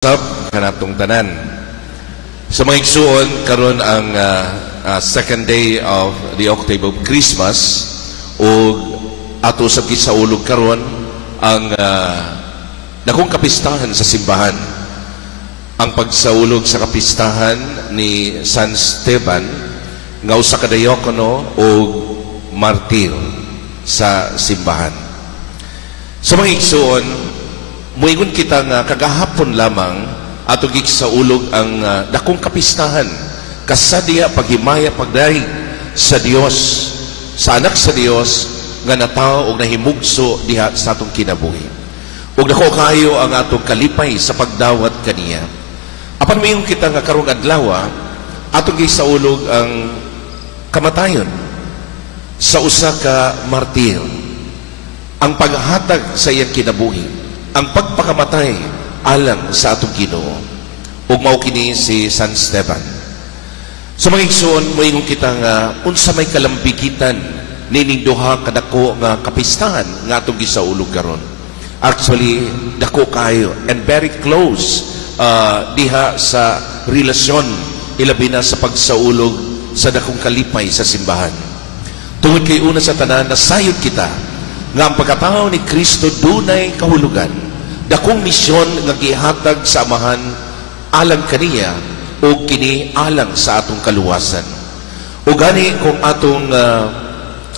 Sab kanatong tanan. Sa mga igsuon karon ang second day of the octave of Christmas o ato sa gisaulog karon ang dakong kapistahan sa simbahan. Ang pagsaulog sa kapistahan ni San Esteban nga usa ka diakono o martir sa simbahan. Sa mga igsuon, muingon kita nga kagahapon lamang ato gigsaulog ang dakong kapistahan kasadya paghimaya pagdayeg sa Dios, sa anak sa Dios nga natawo og nahimugso diha sa atong kinabuhi. Ug dako kayo ang atong kalipay sa pagdawat kaniya. Apan muingon kita nga karong adlaw atong gigsaulog ang kamatayon sa usa ka martir, ang paghatag sa iyang kinabuhi, ang pagpakamatay alang sa atong Ginoo. Ug mao kini si San Esteban. Sa mga igsoon, moingon kita nga unsa may kalambigitan nining duha kadako nga kapistahan nga atong gisaulog karon. Actually, dako kayo and very close diha sa relasyon ilabi na sa pagsaulog sa dakong kalipay sa simbahan. Tungod kay una sa tanan, nasayod kita nga ang pagkatao ni Kristo dunay kahulugan, dakong misyon nga gihatag sa amahan alang kaniya o kini alang sa atong kaluwasan. O gani kung atong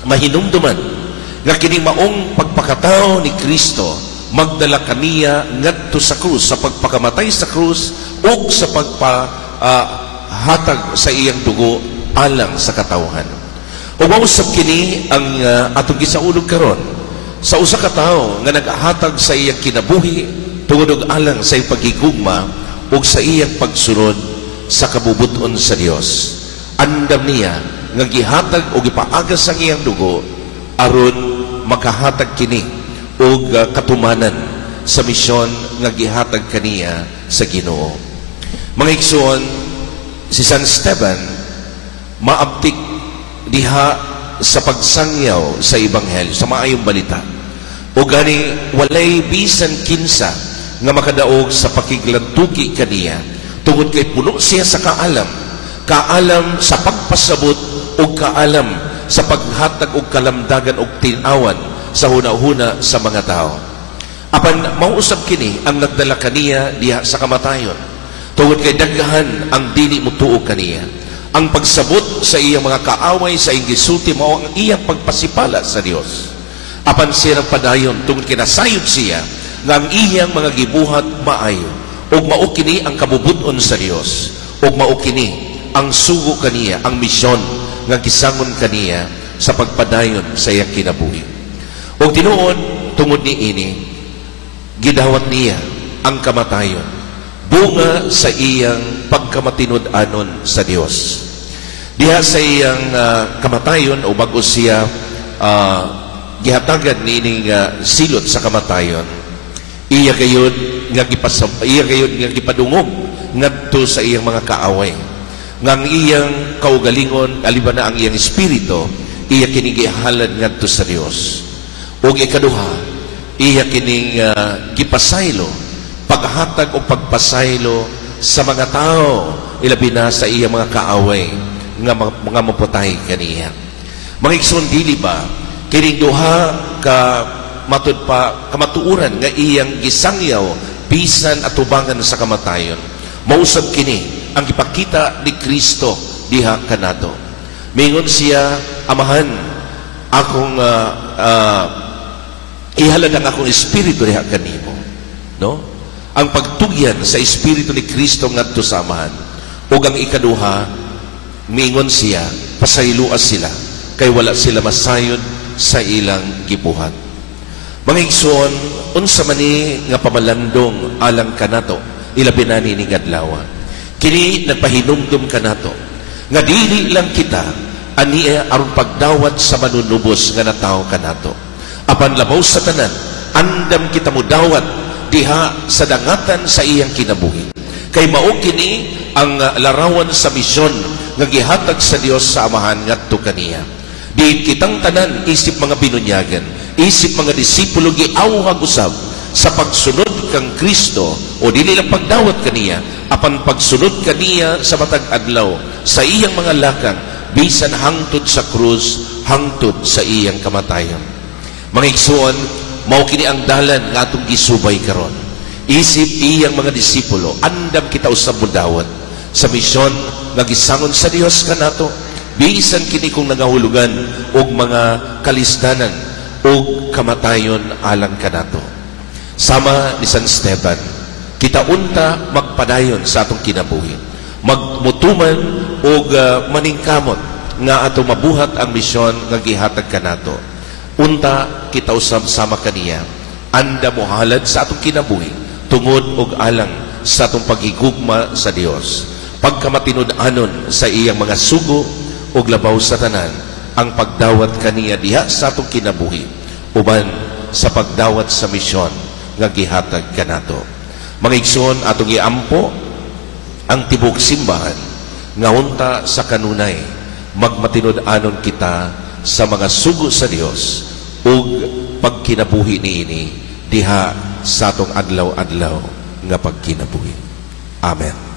mahinumduman nga kini maong pagpakatao ni Kristo magdala kaniya ngadto sa krus, sa pagpakamatay sa krus o sa pagpahatag sa iyang dugo alang sa katawhan. O mausap kini ang atong gisaulog karon sa usa ka tawo nga naghatag sa iyang kinabuhi tungod og alang sa iyang pagigugma ug sa iyang pagsunod sa kabubut-on sa Dios. Andam niya nga gihatag og ipaagas ang iyang dugo aron makahatag kini og katumanan sa misyon nga gihatag kaniya sa Ginoo. Mga igsoon, si San Esteban maabtik diha sa pagsangyaw sa ebanghelyo, sa maayong balita. O gani walay bisan kinsa nga makadaog sa pakiglantuki kaniya tungod kay puno siya sa kaalam sa pagpasabot o kaalam sa paghatag og kalamdagan og tinawan sa hunahuna sa mga tao. Apan mauusab kini ang nagdala kaniya diha sa kamatayon tungod kay daghan ang dili mutuo kaniya. Ang pagsabot sa iyang mga kaaway sa iyang gisulti mao ang iyang pagpasipala sa Dios. Apan siya ng padayon tungod kay nasayod siya nga ang iyang mga gibuhat maayo ug mao kini ang kabubut-on sa Dios ug mao kini ang sugo kaniya, ang misyon nga gisangon kaniya sa pagpadayon sa iyang kinabuhi. Ug tinuod tungod niini gidawat niya ang kamatayon, bunga sa iyang pagkamatinud-anon sa Dios. Diha sa iyang kamatayon o bago siya gihatagan nining silot sa kamatayon, iya gayud nga gipadungog ngadto sa iyang mga kaaway. Nga ang iyang kaugalingon aliban na ang iyang espiritu, iya kini gihalad ngadto sa Dios. Ug ikaduha, iya kining gipasaylo, paghatag o pagpasaylo sa mga tao ilabi na sa iyang mga kaaway nga mga maputay kaniya. Mga igsoon, dili ba kining duha ka matud pa kamatuuran nga iyang gisangyaw bisan atubangan sa kamatayon, mausab kini ang gipakita ni Kristo diha kanato. Mingon siya, amahan, akong ihalad ang akong espiritu diha kanimo, no? Ang pagtugyan sa espiritu ni Kristo ngadto sa amahan. Ug ang ikaduha, mingon siya, pasayloas sila kay wala sila masayod sa ilang gibuhat. Mga igsoon, unsa man ni nga pamalandong alang kanato ilabi na ni adlaw. Kini nagpahinumdum kanato nga dili lang kita ania aron pagdawat sa manunubos nga natawo kanato. Apan labaw sa tanan, andam kita mudawat diha sa dangatan sa iyang kinabuhi. Kay mao kini ang larawan sa misyon nga gihatag sa Dios sa amahan ngadto kaniya. Di kitang tanan isip mga binunyagan, isip mga disipulo giawhag usab sa pagsunod kang Kristo o dili lang pagdawat kaniya apan pagsunod kaniya sa matag adlaw sa iyang mga lakang bisan hangtod sa krus, hangtod sa iyang kamatayon. Mga igsoon, mao kini ang dalan nga atong gisubay karon. Isip iyang mga disipulo, andam kita usab mudawat sa misyon nga gisangon sa Dios kanato, bisan kini kung nagahulugan og mga kalisdanan og kamatayon alang kanato. Sama ni San Esteban, kita unta magpadayon sa atong kinabuhi, magmutuman og maningkamot nga ato mabuhat ang misyon nga gihatag kanato. Unta kita usab sama kaniya, anda mohalad sa atong kinabuhi tungod og alang sa atong paghigugma sa Dios, pagkamatinud-anon sa iyang mga sugo og labaw sa tanan ang pagdawat kaniya diha sa atong kinabuhi uban sa pagdawat sa misyon nga gihatag kanato. Mga igsoon, atong iampo ang tibok simbahan nga unta sa kanunay magmatinud-anon kita sa mga sugo sa Dios ug pagkinabuhi niini diha sa atong adlaw-adlaw nga pagkinabuhi. Amen.